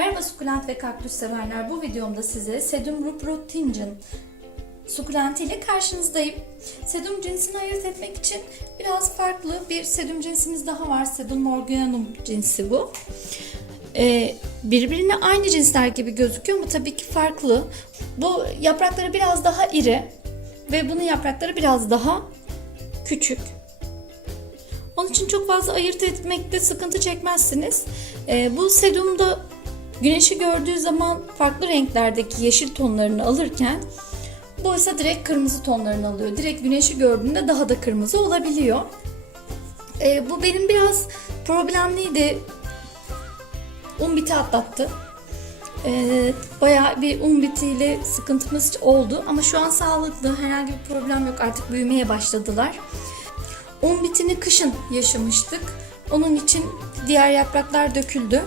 Merhaba sukulent ve kaktüs severler. Bu videomda size Sedum rubrotingin sukulenti ile karşınızdayım. Sedum cinsini ayırt etmek için biraz farklı bir sedum cinsimiz daha var. Sedum morganum cinsi bu. Ee, birbirine aynı cinsler gibi gözüküyor ama tabii ki farklı. Bu yaprakları biraz daha iri ve bunun yaprakları biraz daha küçük. Onun için çok fazla ayırt etmekte sıkıntı çekmezsiniz. Ee, bu sedumda güneşi gördüğü zaman farklı renklerdeki yeşil tonlarını alırken bu ise direkt kırmızı tonlarını alıyor. Direkt güneşi gördüğünde daha da kırmızı olabiliyor. Ee, bu benim biraz problemliydi. Un biti atlattı. Ee, bayağı bir un bitiyle sıkıntımız oldu ama şu an sağlıklı herhangi bir problem yok artık büyümeye başladılar. Un bitini kışın yaşamıştık. Onun için diğer yapraklar döküldü.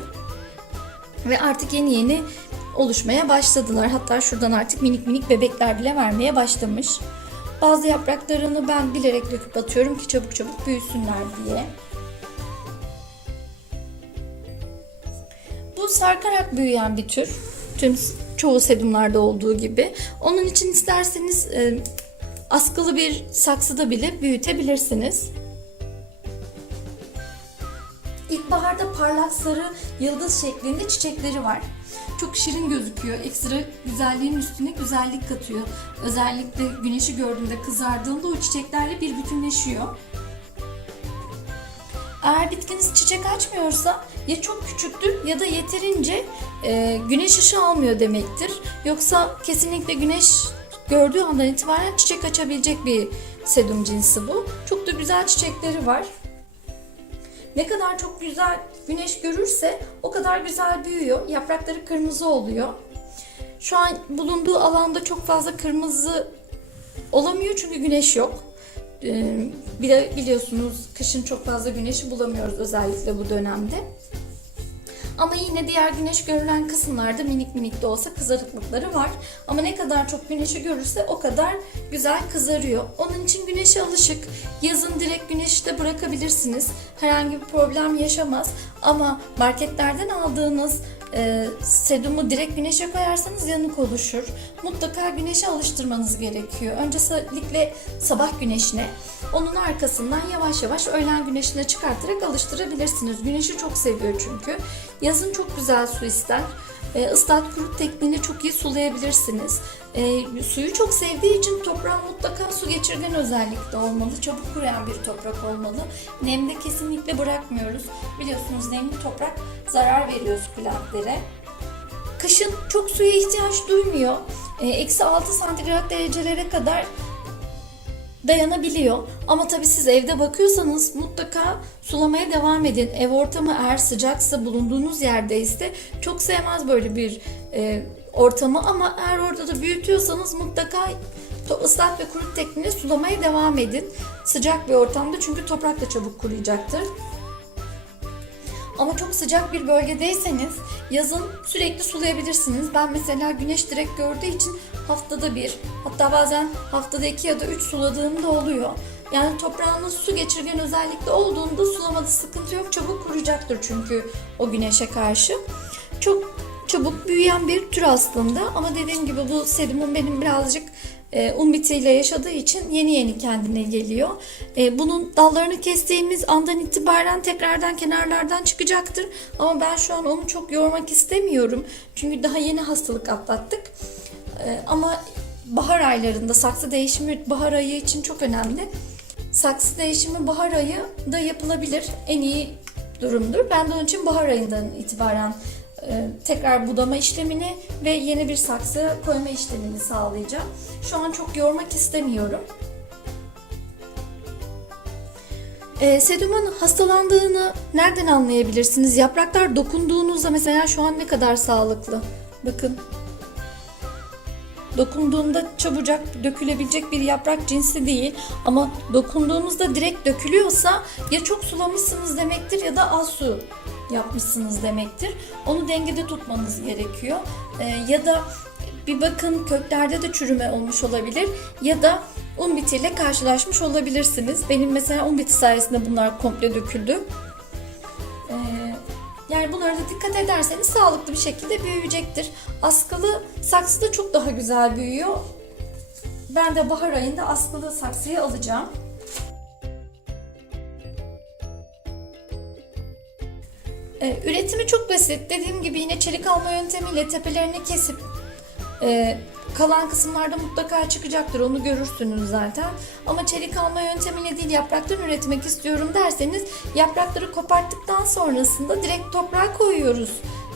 Ve artık yeni yeni oluşmaya başladılar. Hatta şuradan artık minik minik bebekler bile vermeye başlamış. Bazı yapraklarını ben bilerek döküp atıyorum ki çabuk çabuk büyüsünler diye. Bu sarkarak büyüyen bir tür. Tüm çoğu sedumlarda olduğu gibi. Onun için isterseniz e, askılı bir saksıda bile büyütebilirsiniz. İlkbaharda parlak sarı yıldız şeklinde çiçekleri var. Çok şirin gözüküyor. Ekstra güzelliğin üstüne güzellik katıyor. Özellikle güneşi gördüğünde kızardığında o çiçeklerle bir bütünleşiyor. Eğer bitkiniz çiçek açmıyorsa ya çok küçüktür ya da yeterince e, güneş ışığı almıyor demektir. Yoksa kesinlikle güneş gördüğü andan itibaren çiçek açabilecek bir sedum cinsi bu. Çok da güzel çiçekleri var. Ne kadar çok güzel güneş görürse o kadar güzel büyüyor. Yaprakları kırmızı oluyor. Şu an bulunduğu alanda çok fazla kırmızı olamıyor çünkü güneş yok. Ee, Bir de biliyorsunuz kışın çok fazla güneşi bulamıyoruz özellikle bu dönemde. Ama yine diğer güneş görülen kısımlarda minik minik de olsa kızarıklıkları var. Ama ne kadar çok güneşi görürse o kadar güzel kızarıyor. Onun için güneşe alışık. Yazın direkt güneşte bırakabilirsiniz. Herhangi bir problem yaşamaz. Ama marketlerden aldığınız e, sedumu direkt güneşe koyarsanız yanık oluşur. Mutlaka güneşe alıştırmanız gerekiyor. Öncelikle sabah güneşine, onun arkasından yavaş yavaş öğlen güneşine çıkartarak alıştırabilirsiniz. Güneşi çok seviyor çünkü. Yazın çok güzel su ister. E, ıslat kurut tekniğini çok iyi sulayabilirsiniz. E, suyu çok sevdiği için toprağın mutlaka su geçirgen özellikte olmalı. Çabuk kuruyan bir toprak olmalı. Nemde kesinlikle bırakmıyoruz. Biliyorsunuz nemli toprak zarar veriyor sukulentlere. Kışın çok suya ihtiyaç duymuyor. E, Eksi 6 santigrat derecelere kadar dayanabiliyor. Ama tabii siz evde bakıyorsanız mutlaka sulamaya devam edin. Ev ortamı eğer sıcaksa bulunduğunuz yerdeyse çok sevmez böyle bir e, ortamı ama eğer orada da büyütüyorsanız mutlaka ıslat ve kurut tekniğiyle sulamaya devam edin. Sıcak bir ortamda çünkü toprak da çabuk kuruyacaktır. Ama çok sıcak bir bölgedeyseniz yazın sürekli sulayabilirsiniz. Ben mesela güneş direkt gördüğü için haftada bir hatta bazen haftada iki ya da üç suladığım da oluyor. Yani toprağınız su geçirgen özellikle olduğunda sulamada sıkıntı yok. Çabuk kuruyacaktır çünkü o güneşe karşı. Çok çabuk büyüyen bir tür aslında ama dediğim gibi bu serumun benim birazcık e, un bitiyle yaşadığı için yeni yeni kendine geliyor. E, bunun dallarını kestiğimiz andan itibaren tekrardan kenarlardan çıkacaktır. Ama ben şu an onu çok yormak istemiyorum. Çünkü daha yeni hastalık atlattık. E, ama bahar aylarında saksı değişimi bahar ayı için çok önemli. Saksı değişimi bahar ayı da yapılabilir. En iyi durumdur. Ben de onun için bahar ayından itibaren tekrar budama işlemini ve yeni bir saksı koyma işlemini sağlayacağım. Şu an çok yormak istemiyorum. E, sedumun hastalandığını nereden anlayabilirsiniz? Yapraklar dokunduğunuzda mesela şu an ne kadar sağlıklı. Bakın. Dokunduğunda çabucak dökülebilecek bir yaprak cinsi değil. Ama dokunduğunuzda direkt dökülüyorsa ya çok sulamışsınız demektir ya da az su yapmışsınız demektir. Onu dengede tutmanız gerekiyor. Ee, ya da bir bakın köklerde de çürüme olmuş olabilir ya da un bitiyle karşılaşmış olabilirsiniz. Benim mesela un biti sayesinde bunlar komple döküldü. Ee, yani bunlara da dikkat ederseniz sağlıklı bir şekilde büyüyecektir. Askılı saksı da çok daha güzel büyüyor. Ben de bahar ayında askılı saksıyı alacağım. Ee, üretimi çok basit. Dediğim gibi yine çelik alma yöntemiyle tepelerini kesip e, kalan kısımlarda mutlaka çıkacaktır. Onu görürsünüz zaten. Ama çelik alma yöntemiyle değil yapraktan üretmek istiyorum derseniz yaprakları koparttıktan sonrasında direkt toprağa koyuyoruz.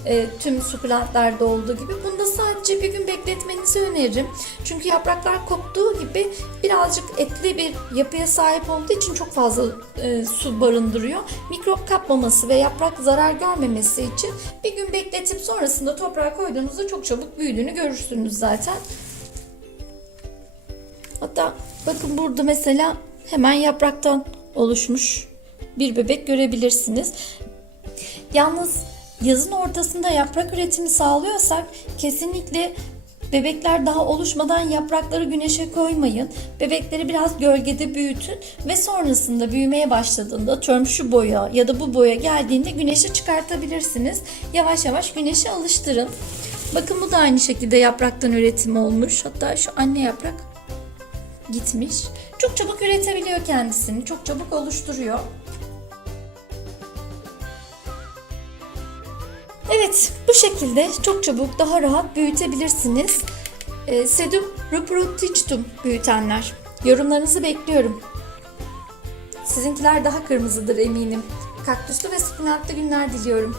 E, tüm sukulentlerde olduğu gibi. Bunda sadece bir gün bekletmenizi öneririm. Çünkü yapraklar koptuğu gibi birazcık etli bir yapıya sahip olduğu için çok fazla e, su barındırıyor. Mikrop kapmaması ve yaprak zarar görmemesi için bir gün bekletip sonrasında toprağa koyduğunuzda çok çabuk büyüdüğünü görürsünüz zaten. Hatta bakın burada mesela hemen yapraktan oluşmuş bir bebek görebilirsiniz. Yalnız yazın ortasında yaprak üretimi sağlıyorsak kesinlikle bebekler daha oluşmadan yaprakları güneşe koymayın. Bebekleri biraz gölgede büyütün ve sonrasında büyümeye başladığında atıyorum şu boya ya da bu boya geldiğinde güneşe çıkartabilirsiniz. Yavaş yavaş güneşe alıştırın. Bakın bu da aynı şekilde yapraktan üretim olmuş. Hatta şu anne yaprak gitmiş. Çok çabuk üretebiliyor kendisini. Çok çabuk oluşturuyor. Evet, bu şekilde çok çabuk daha rahat büyütebilirsiniz. Ee, Sedum reproductum büyütenler. Yorumlarınızı bekliyorum. Sizinkiler daha kırmızıdır eminim. Kaktüslü ve sukulentli günler diliyorum.